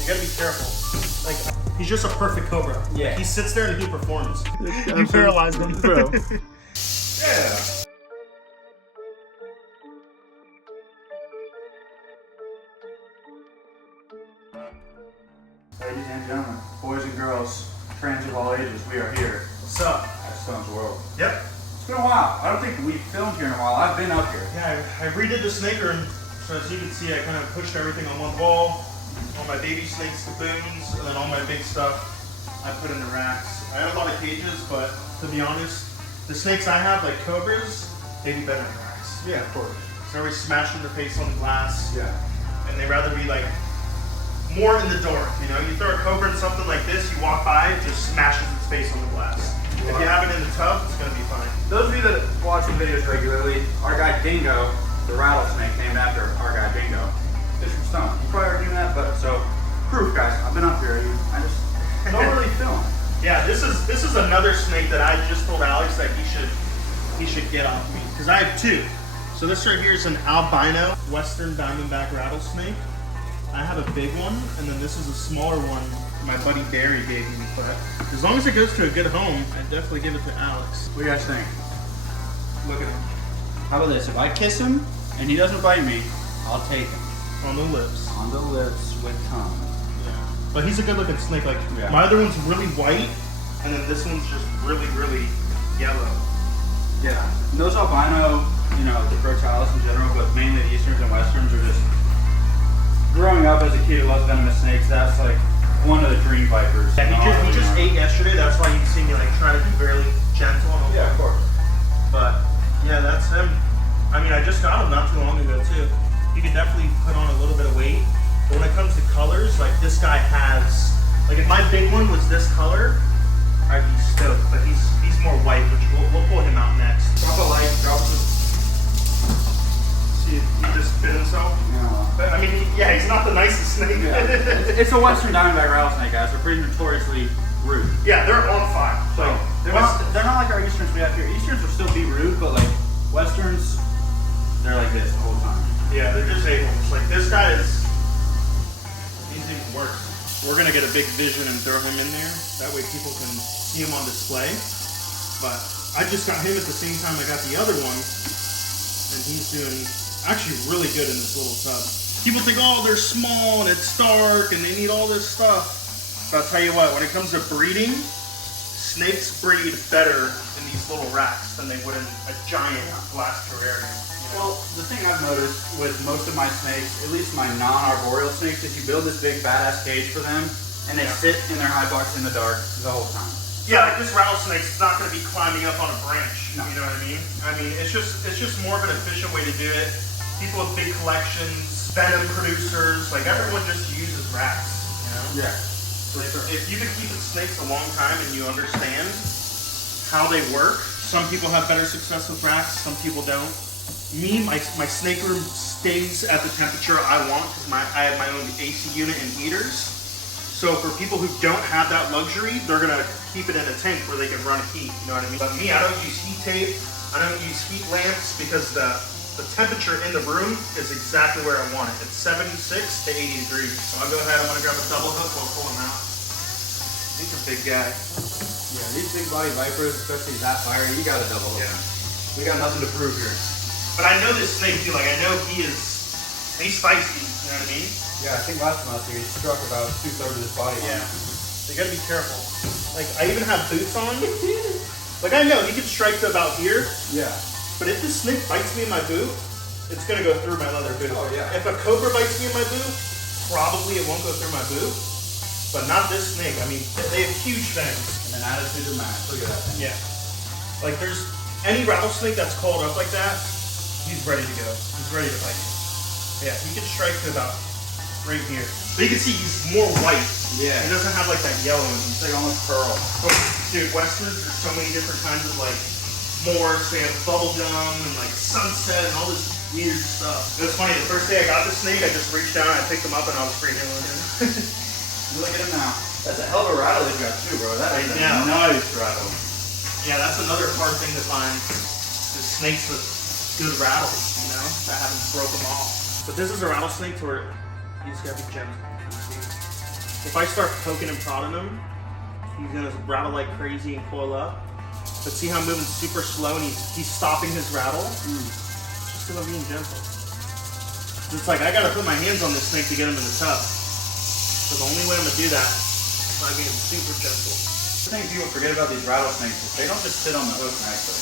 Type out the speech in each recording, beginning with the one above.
You gotta be careful. Like, he's just a perfect cobra. Yeah. Like, he sits there and he performs. You paralyzed him. Bro. Yeah. Ladies and gentlemen, boys and girls, trans of all ages, we are here What's up? at Stone's World. Yep. It's been a while. I don't think we've filmed here in a while. I've been up here. Yeah, I redid the snake room. So as you can see, I kind of pushed everything on one wall. All my baby snakes, Gaboons, and then all my big stuff I put in the racks. I have a lot of cages, but to be honest, the snakes I have, like cobras, they do better in racks. Yeah, of course. So always smashing their face on the glass. Yeah. And they rather be like more in the door. You know, you throw a cobra in something like this, you walk by, it just smashes its face on the glass. If you have it in the tub, it's gonna be fine. Those of you that watch the videos regularly, our guy Dingo, the rattlesnake named after our guy Dingo, is from Stone. You probably already knew that, but so proof, guys. I've been up here. I just don't really film. Yeah, this is another snake that I just told Alex that he should get off me because I have two. So this right here is an albino western diamondback rattlesnake. I have a big one, and then this is a smaller one my buddy Barry gave me. But as long as it goes to a good home, I'd definitely give it to Alex. What do you guys think? Look at him. How about this? If I kiss him and he doesn't bite me, I'll take him. On the lips. On the lips with tongue. Yeah. But he's a good looking snake. Like Yeah. my other one's really white, and then this one's just really, really yellow. Yeah. And those albino, you know, the crotales in general, but mainly the easterns and westerns are just. Growing up as a kid who loves venomous snakes, that's like one of the dream vipers. Yeah, he just ate yesterday. That's why you see me like trying to be fairly gentle. Yeah, of course. But yeah, that's him. I mean, I just got him not too long ago too. He can definitely put on a little bit of weight. But when it comes to colors, like this guy has, like if my big one was this color, I'd be stoked. But he's more white, which we'll pull him out next. Drop a like, drop a. See, he just bit himself. No. But I mean, yeah, he's not the nicest snake. Yeah. It's a western diamondback rattlesnake, guys. They're pretty notoriously rude. Yeah, they're on fire. So they're not like our easterns we have here. Easterns will still be rude, but like westerns, they're like this the whole time. Yeah, they're disabled. Like this guy is, he's even worse. We're gonna get a big vision and throw him in there. That way people can see him on display. But I just got him at the same time I got the other one, and he's doing actually really good in this little tub. People think, oh, they're small and it's dark and they need all this stuff. But I'll tell you what, when it comes to breeding, snakes breed better in these little racks than they would in a giant glass terrarium. Well, the thing I've noticed with most of my snakes, at least my non-arboreal snakes, is you build this big badass cage for them, and they sit in their high box in the dark the whole time. Yeah, like this rattlesnake is not going to be climbing up on a branch. No. You know what I mean? I mean, it's just more of an efficient way to do it. People with big collections, venom producers, like everyone just uses racks. You know? Yeah. Like, if you've been keeping snakes a long time and you understand how they work, some people have better success with racks, some people don't. Me, my snake room stays at the temperature I want because I have my own AC unit and heaters. So for people who don't have that luxury, they're gonna keep it in a tank where they can run heat. You know what I mean? But me, I don't use heat tape. I don't use heat lamps because the temperature in the room is exactly where I want it. It's 76 to 80 degrees. So I'll go ahead. I'm gonna grab a double hook. We'll pull him out. He's a big guy. Yeah, these big body vipers, especially that fire, you got a double hook. Yeah. We got nothing to prove here. But I know this snake too. Like I know he's feisty. You know what I mean? Yeah, I think last time I was here, he struck about 2/3 of his body. Yeah. So you gotta be careful. Like I even have boots on. Like I know he could strike to about here. Yeah. But if this snake bites me in my boot, it's gonna go through my leather boot. Oh yeah. If a cobra bites me in my boot, probably it won't go through my boot. But not this snake. I mean, they have huge fangs. And then attitude to match. Look at that thing. Yeah. Like there's any rattlesnake that's called up like that, he's ready to go. He's ready to bite you. Yeah, he can strike to about right here. But you can see he's more white. Yeah. He doesn't have like that yellow in him. It's like almost pearl. Oh, dude, westerns, there's so many different kinds of like morphs. They have bubblegum and like sunset and all this weird stuff. It was funny, the first day I got the snake, I just reached down, I picked him up and I was freaking with him. Look at him now. That's a hell of a rattle he's got too, bro. That is a nice rattle. Yeah, that's another hard thing to find. Is snakes with good rattles, you know, that haven't broke them off. But this is a rattlesnake to where you just gotta be gentle. If I start poking and prodding him, he's gonna rattle like crazy and coil up. But see how I'm moving super slow and he's stopping his rattle? Just because I'm being gentle. It's like I gotta put my hands on this snake to get him in the tub. So the only way I'm gonna do that is by being super gentle. The thing people forget about these rattlesnakes is they don't just sit on the hook nicely.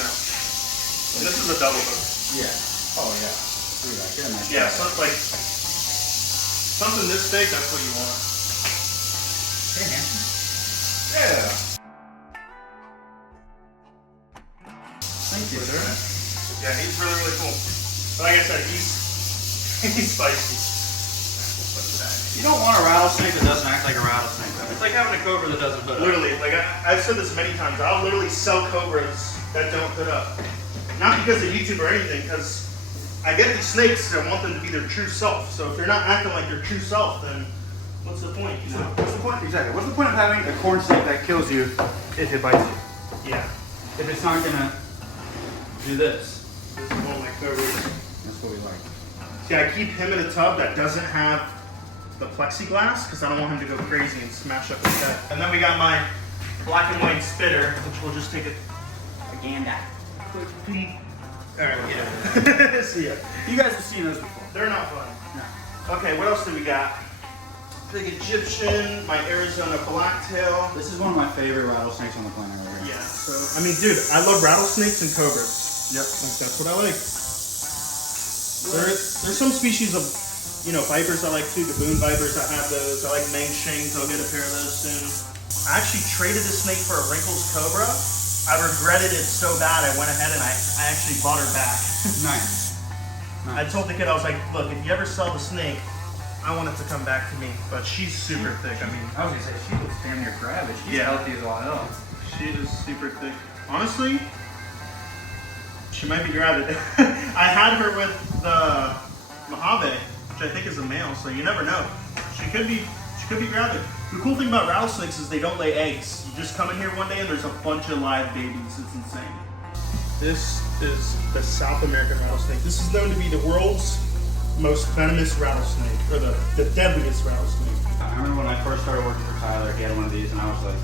No. And this is a double hook. Yeah. Oh yeah. Look at that. Get in my Yeah, so like something this big, that's what you want. Hey, handsome. Yeah. Thank you, sir. Yeah, he's really, really cool. But like I said, he's spicy. You don't want a rattlesnake that doesn't act like a rattlesnake, though. It's like having a cobra that doesn't hood up. Literally, like I've said this many times, I'll literally sell cobras that don't hood up. Not because of YouTube or anything, because I get these snakes and I want them to be their true self. So if they're not acting like their true self, then what's the point? You know? What's the point? Exactly. What's the point of having a corn snake that kills you if it bites you? Yeah. If it's not gonna do this. This is one of my cobras. That's what we like. See, I keep him in a tub that doesn't have the plexiglass because I don't want him to go crazy and smash up his head. And then we got my black and white spitter, which we'll just take a gander. Quick peek. Alright, yeah. See ya. You guys have seen those before. They're not fun. No. Okay, what else do we got? Big Egyptian, my Arizona blacktail. This is one of my favorite rattlesnakes on the planet right here. Yeah, so, I mean, dude, I love rattlesnakes and cobras. Yep. Like, that's what I like. There's some species of, you know, vipers I like too. Gaboon Vipers, I have those. I like mange shangs, I'll get a pair of those soon. I actually traded this snake for a Wrinkles Cobra. I regretted it so bad, I went ahead and I actually bought her back. Nice. I told the kid, I was like, look, if you ever sell the snake, I want it to come back to me. But she's super thick. I mean, I was gonna say, she looks damn near grab it. She's healthy as all hell. she is super thick. Honestly, she might be gravid. I had her with the Mojave, which I think is a male, so you never know. She could be gravid. The cool thing about rattlesnakes is they don't lay eggs. You just come in here one day and there's a bunch of live babies. It's insane. This is the South American rattlesnake. This is known to be the world's most venomous rattlesnake, or the deadliest rattlesnake. I remember when I first started working for Tyler, he had one of these, and I was like,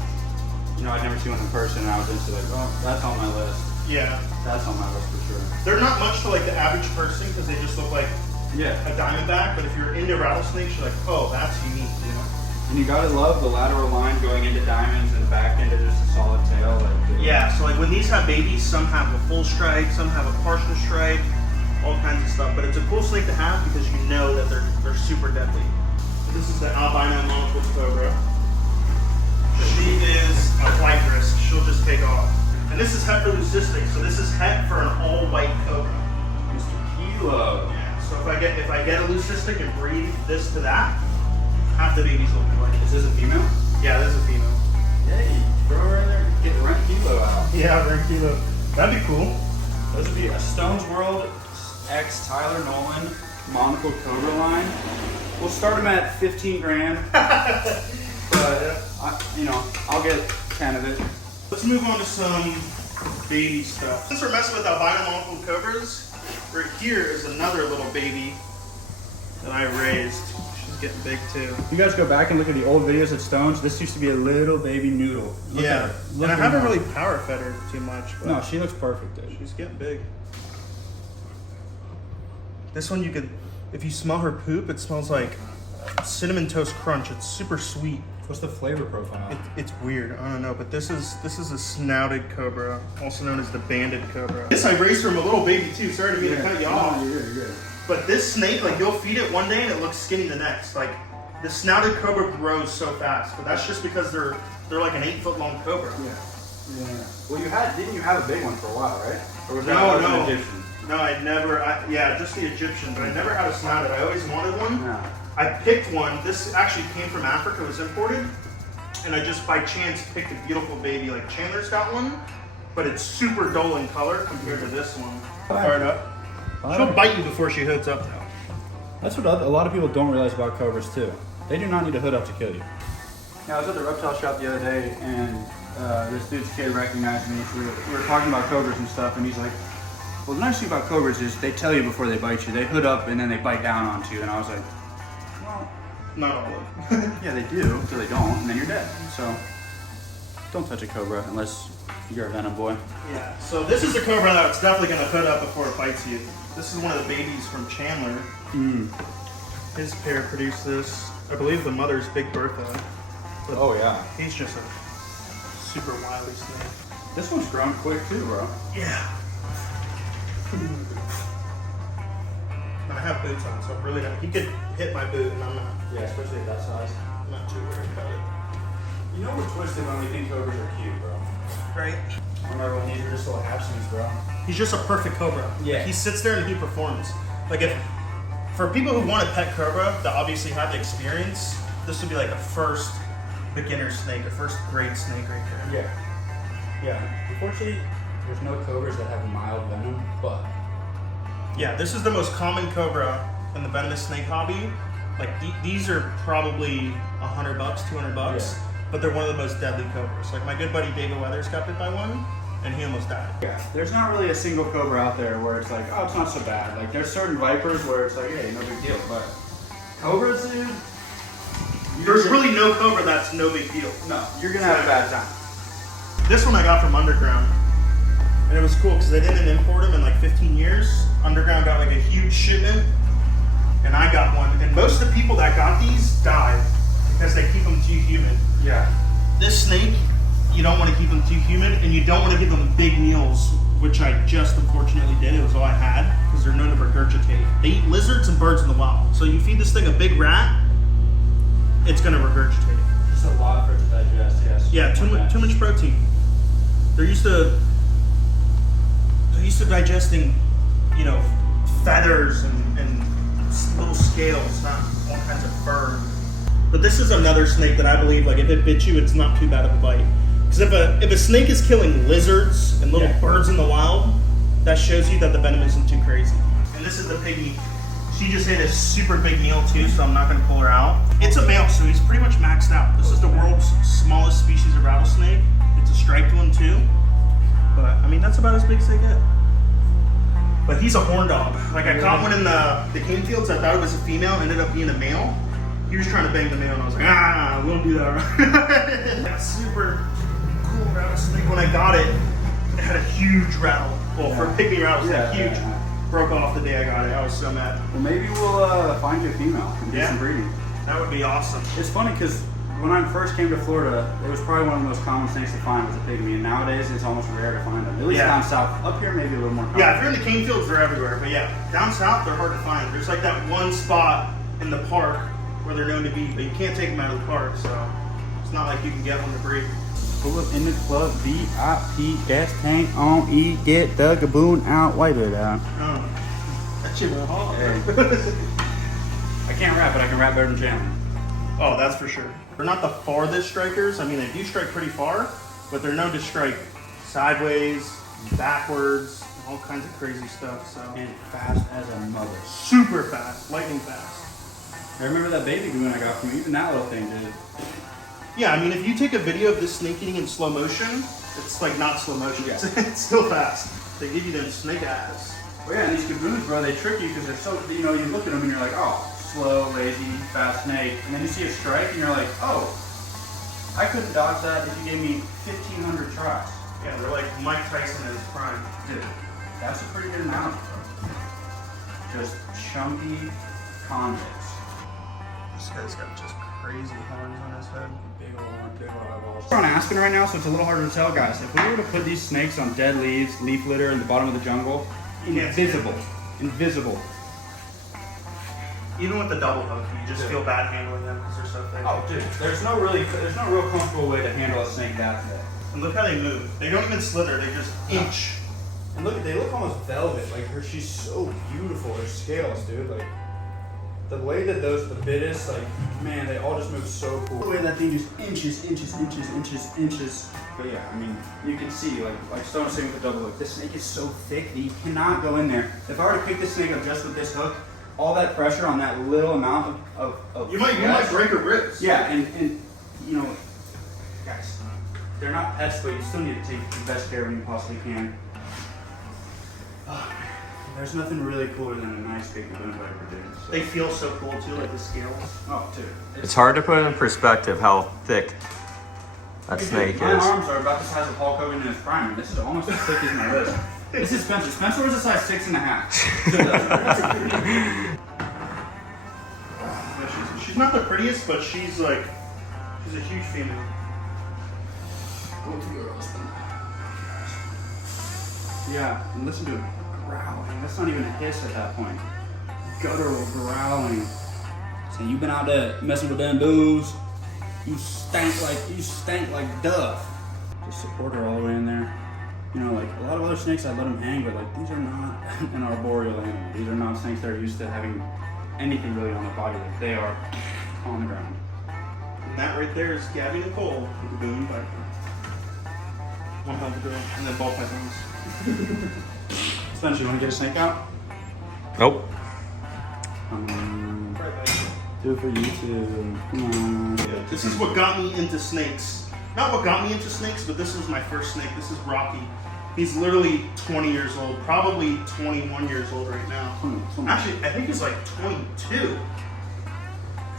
you know, I'd never seen one in person, and I was just like, oh, that's on my list. Yeah. That's on my list for sure. They're not much to like the average person because they just look like a diamondback, but if you're into rattlesnakes, you're like, oh, that's unique, you know? And you gotta love the lateral line going into diamonds and back into just a solid tail. Yeah, so like when these have babies, some have a full stripe, some have a partial stripe, all kinds of stuff. But it's a cool snake to have because you know that they're super deadly. So this is the Albino Monocled Cobra. She is a flight risk. She'll just take off. And this is het for leucistic, so this is het for an all-white cobra. Mr. Kilo. Yeah. So if I get a leucistic and breed this to that, half the babies will be white. Is this a female? Yeah, this is a female. Yay, throw her in there, get Rent Kilo out. Yeah, Rent Kilo. That'd be cool. Those would be a Stones World X Tyler Nolan Monocled Cobra line. We'll start them at 15 grand. But, I'll get 10 of it. Let's move on to some baby stuff. Since we're messing with albino monocled cobras, right here is another little baby that I raised. She's getting big too. You guys go back and look at the old videos of Stones. This used to be a little baby noodle. Look at her. And Look I at haven't her. really power fed her too much. But No, she looks perfect, dude. she's getting big. This one you could, if you smell her poop, it smells like cinnamon toast crunch. It's super sweet. What's the flavor profile? It's weird. I don't know, but this is a snouted cobra, also known as the banded cobra. This I raised from a little baby too. Sorry to be to cut you off. You're good. But this snake, like you'll feed it one day and it looks skinny the next. Like the snouted cobra grows so fast, but that's just because they're like an 8-foot long cobra. Yeah. Well, didn't you have a big one for a while, right? Or was that No. an Egyptian? No, just the Egyptian, but I never had a snouted. I always wanted one. No. I picked one. This actually came from Africa. It was imported. And I just by chance picked a beautiful baby. Like Chandler's got one, but it's super dull in color compared to this one. Fire it up. She'll bite you before she hoods up though. That's what a lot of people don't realize about cobras too. They do not need to hood up to kill you. Yeah, I was at the reptile shop the other day and this dude's kid recognized me. We were talking about cobras and stuff, and he's like, well, the nice thing about cobras is they tell you before they bite you. They hood up and then they bite down onto you. And I was like, well, Not all of them. Yeah, they do, till they don't, and then you're dead. So, don't touch a cobra unless you're a venom boy. Yeah, so this is a cobra that's definitely going to hood up before it bites you. This is one of the babies from Chandler. His pair produced this. I believe the mother's Big Bertha. But Oh yeah. he's just a super wily snake. This one's grown quick too, bro. Yeah. I have boots on, so I'm really not. He could hit my boot, and I'm not. Yeah, especially at that size. I'm not too worried about it. You know we're twisted when we think cobras are cute, bro. Right? I remember when these were just little hatchlings, bro. He's just a perfect cobra. Yeah. He sits there and he performs. Like if, for people who want a pet cobra that obviously have the experience, this would be like a first beginner snake, a first grade snake right there. Yeah. Yeah. Unfortunately, there's no cobras that have mild venom, but Yeah, this is the most common cobra in the venomous snake hobby. Like these are probably $100, $200, Yeah. but they're one of the most deadly cobras. Like my good buddy David Weathers got bit by one, and he almost died. yeah, there's not really a single cobra out there where it's like, oh, it's not so bad. Like there's certain vipers where it's like, hey, no big deal, but cobras, dude, There's really no cobra that's no big deal. no, you're gonna have a bad time. This one I got from Underground, and it was cool because they didn't import them in like 15 years. Underground got like a huge shipment, and I got one. And most of the people that got these died because they keep them too humid. Yeah. This snake, you don't want to keep them too humid, and you don't want to give them big meals, which I just unfortunately did. It was all I had because they're known to regurgitate. They eat lizards and birds in the wild. So you feed this thing a big rat, it's going to regurgitate. Just a lot for it to digest, yes. Yeah, too much protein. They're used to digesting, you know, feathers and little scales, not all kinds of fur. But this is another snake that I believe, like, if it bit you, it's not too bad of a bite. Because if a snake is killing lizards and little birds in the wild, that shows you that the venom isn't too crazy. And this is the Pygmy. She just ate a super big meal too, so I'm not going to pull her out. It's a male, so he's pretty much maxed out. This is the world's smallest species of rattlesnake. It's a striped one too. But, I mean, that's about as big as they get. But he's a horn dog. Like, I caught one in the cane fields. I thought it was a female, ended up being a male. He was trying to bang the male, and I was like, we'll do that. That's super cool rattlesnake. When I got it, it had a huge rattle. Well, for a Pygmy rattlesnake, huge. Yeah. Broke off the day I got it. I was so mad. Well, maybe we'll find you a female and do some breeding. That would be awesome. It's funny because when I first came to Florida, it was probably one of the most common snakes to find was a Pygmy, and nowadays it's almost rare to find them. At least down south. Up here, maybe a little more common. Yeah, if you're in the cane fields, they're everywhere. But yeah, down south, they're hard to find. There's like that one spot in the park where they're known to be, but you can't take them out of the park, so it's not like you can get one to breed. Pull up in the club, VIP, gas tank on E, get the Gaboon out, wipe it out. Oh, that shit went hard. I can't rap, but I can rap better than Chandler. Oh, that's for sure. They're not the farthest strikers. I mean, they do strike pretty far, but they're known to strike sideways, backwards, all kinds of crazy stuff. So And fast as a mother. super fast, lightning fast. I remember that baby Gaboon I got from you, even that little thing, dude. Yeah, I mean, if you take a video of this snake eating in slow motion, it's like not slow motion. Yeah. It's still fast. They give you them snake eyes. Well, yeah, and these Gaboons, bro, they trick you because they're so, you know, you look at them and you're like, oh, slow, lazy, fast snake. And then you see a strike and you're like, oh, I couldn't dodge that if you gave me 1,500 tries. Yeah, they're like Mike Tyson in his prime. Dude, that's a pretty good amount. Just chunky convicts. This guy's got just crazy horns on his head. Big old eyeballs. We're on Aspen right now, so it's a little harder to tell, guys. If we were to put these snakes on dead leaves, leaf litter in the bottom of the jungle, invisible. Invisible. Even with the double hook, you just feel bad handling them because they're so thick. Oh, dude, there's no real comfortable way to handle a snake that thick. And look how they move. They don't even slither, they just inch. And they look almost velvet. Like she's so beautiful. Her scales, dude. Like the way that the bitis, like man, they all just move so cool. The way that thing just inches. But yeah, I mean, you can see like Stone was saying with the double hook. This snake is so thick that you cannot go in there. If I were to pick this snake up just with this hook, all that pressure on that little amount of You might break her ribs. Yeah, and you know, guys, they're not pets, but you still need to take the best care when you possibly can. Oh, man. There's nothing really cooler than a nice big Gaboon Viper, dude. So. They feel so cool too, like the scales. Oh, dude. It's hard to put in perspective how thick that snake My is. arms are about the size of Hulk Hogan in his prime, and this is almost as thick as my wrist. This is Spencer. Spencer was a size 6.5. She's not the prettiest, but she's a huge female. Go to your husband. Yeah, and listen to it growling. That's not even a hiss at that point. Guttural growling. So you've been out there messing with them dudes. You stank like Duff. Just support her all the way in there. You know, like a lot of other snakes, I let them hang, but like these are not an arboreal animal. These are not snakes that are used to having anything really on their body. Like they are on the ground. And that right there is Gabby Nicole, the Gaboon Viper. One hell of a girl, and then ball pythons. Spencer, you want to get a snake out? Nope. Do it for you too. Come on. Yeah, this is what got me into snakes. Not what got me into snakes, but this was my first snake. This is Rocky. He's literally 20 years old, probably 21 years old right now. Actually, I think he's like 22.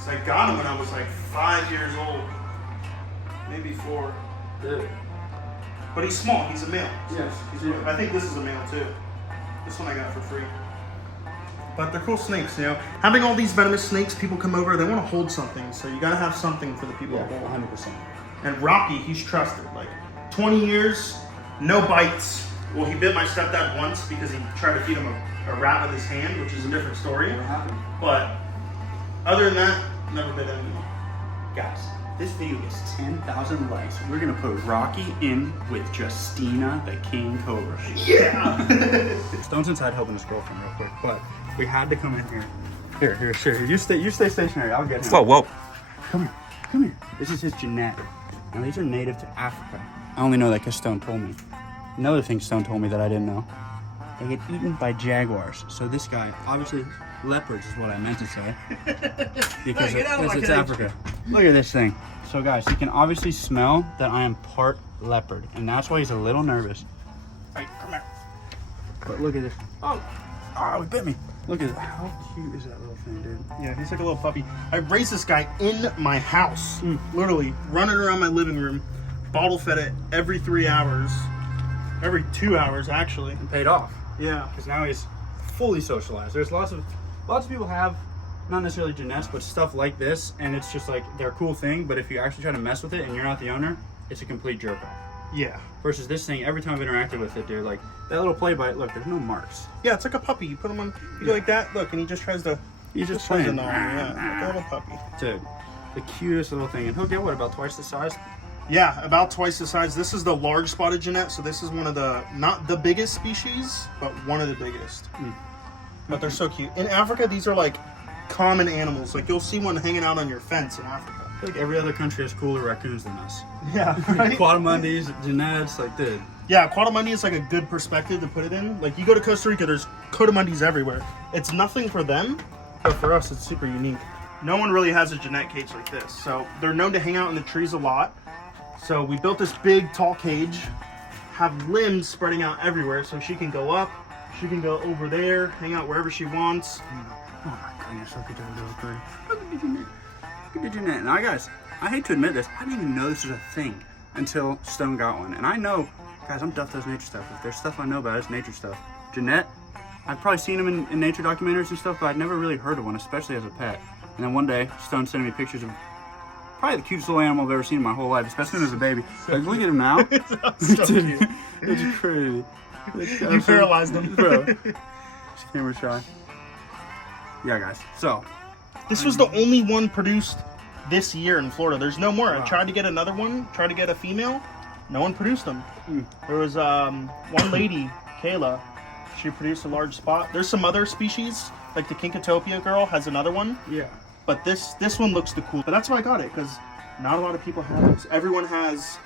So I got him when I was like 5 years old, maybe 4. Dude. But he's small. He's a male. Yes. I think this is a male too. This one I got for free. But they're cool snakes, you know. Having all these venomous snakes, people come over, they want to hold something, so you gotta have something for the people to hold. 100%. And Rocky, he's trusted. Like 20 years, no bites. Well, he bit my stepdad once because he tried to feed him a rat with his hand, which is a different story. What happened? But other than that, never bit anyone. Guys, this video gets 10,000 likes. We're gonna put Rocky in with Justina, the King Cobra. Yeah! Stone's inside helping his girlfriend real quick, but we had to come in here. Here, sure. You stay stationary. I'll get him. Whoa. Come here. This is his Genet. Now these are native to Africa. I only know that because Stone told me. Another thing Stone told me that I didn't know. They get eaten by jaguars. So this guy, obviously, leopards is what I meant to say. Because it's Africa. Look at this thing. So guys, he can obviously smell that I am part leopard. And that's why he's a little nervous. Hey, come here. But look at this. Oh, he bit me. Look at that. How cute is that little thing, dude? Yeah, he's like a little puppy. I raised this guy in my house, literally running around my living room, bottle fed it every 3 hours, every 2 hours actually. And paid off. Yeah. Because now he's fully socialized. There's lots of people have not necessarily Genets, but stuff like this, and it's just like they're a cool thing. But if you actually try to mess with it and you're not the owner, it's a complete jerk off. Yeah. Versus this thing, every time I've interacted with it, dude, like that little play bite. Look, there's no marks. Yeah, it's like a puppy. You put him on, you go like that. Look, and he just tries to. He's just tries to playing. gnaw you, yeah, like a little puppy. Dude, the cutest little thing, and he'll get what, about twice the size? Yeah, about twice the size. This is the large spotted Genet, so this is one of the, not the biggest species, but one of the biggest. But they're so cute. In Africa, these are like common animals. Like you'll see one hanging out on your fence in Africa. I feel like every other country has cooler raccoons than us. Yeah, right? Quadamundis, Genets, like dude. Yeah, Quadamundi is like a good perspective to put it in. Like you go to Costa Rica, there's Quadamundis everywhere. It's nothing for them, but for us, it's super unique. No one really has a Genet cage like this. So they're known to hang out in the trees a lot. So we built this big, tall cage, have limbs spreading out everywhere, so she can go up, she can go over there, hang out wherever she wants. Oh my goodness, look at that little bird. Look at the Genet. Look at the Genet. Now guys, I hate to admit this, I didn't even know this was a thing until Stone got one. And I know, guys, I'm Duff does nature stuff. If there's stuff I know about, it's nature stuff. Genet, I've probably seen them in nature documentaries and stuff, but I'd never really heard of one, especially as a pet. And then one day, Stone sent me pictures of probably the cutest little animal I've ever seen in my whole life, especially as a baby. Like, look at him now. So cute. It's crazy. You paralyzed him. Bro. Just camera shy. Yeah, guys. So. This was the only one produced this year in Florida. There's no more. I tried to get another one, tried to get a female. No one produced them. There was one lady, Kayla. She produced a large spot. There's some other species, like the Kinkatopia girl has another one. Yeah. But this one looks the cool. But that's why I got it, because not a lot of people have this. Everyone has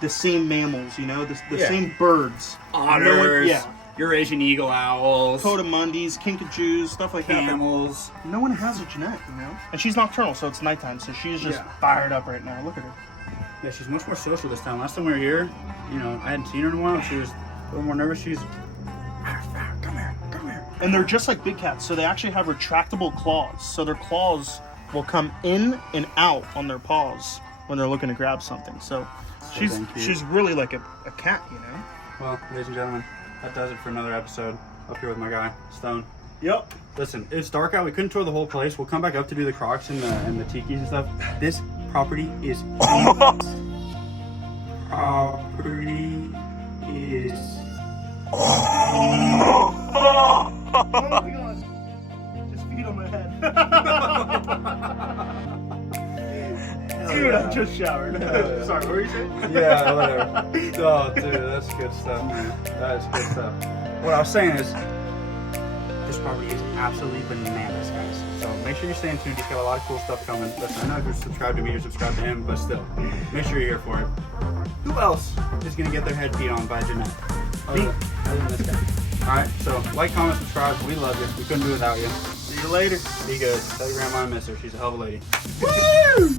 the same mammals, you know, the same birds. Otters, yeah. Eurasian eagle owls, Cotamundis, Kinkajous, stuff like camels. that. No one has a Genet, you know? And she's nocturnal, so it's nighttime, so she's just fired up right now. Look at her. Yeah, she's much more social this time. Last time we were here, you know, I hadn't seen her in a while. She was a little more nervous. She's, come here. And they're just like big cats, so they actually have retractable claws. So their claws will come in and out on their paws when they're looking to grab something. So she's really like a cat, you know? Well, ladies and gentlemen, that does it for another episode up here with my guy, Stone. Yep. Listen, it's dark out. We couldn't tour the whole place. We'll come back up to do the crocs and the tikis and stuff. This property is Oh my god. Just feet on my head. Dude, I just showered. Sorry, what were you saying? Yeah, whatever. Oh, dude, that's good stuff, man. That is good stuff. What I was saying is, this property is absolutely bananas, guys. So make sure you're staying tuned. He's got a lot of cool stuff coming. Listen, I know if you're subscribed to me, you're subscribed to him, but still, make sure you're here for it. Who else is going to get their head peed on by Genet? Other than this guy. Alright, so like, comment, subscribe. We love you. We couldn't do it without you. See you later. Be good. Tell your grandma I miss her. She's a hell of a lady. Woo!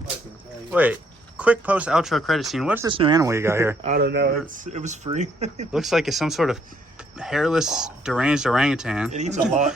Wait, quick post outro credit scene. What's this new animal you got here? I don't know. It was free. Looks like it's some sort of hairless deranged orangutan. It eats a lot.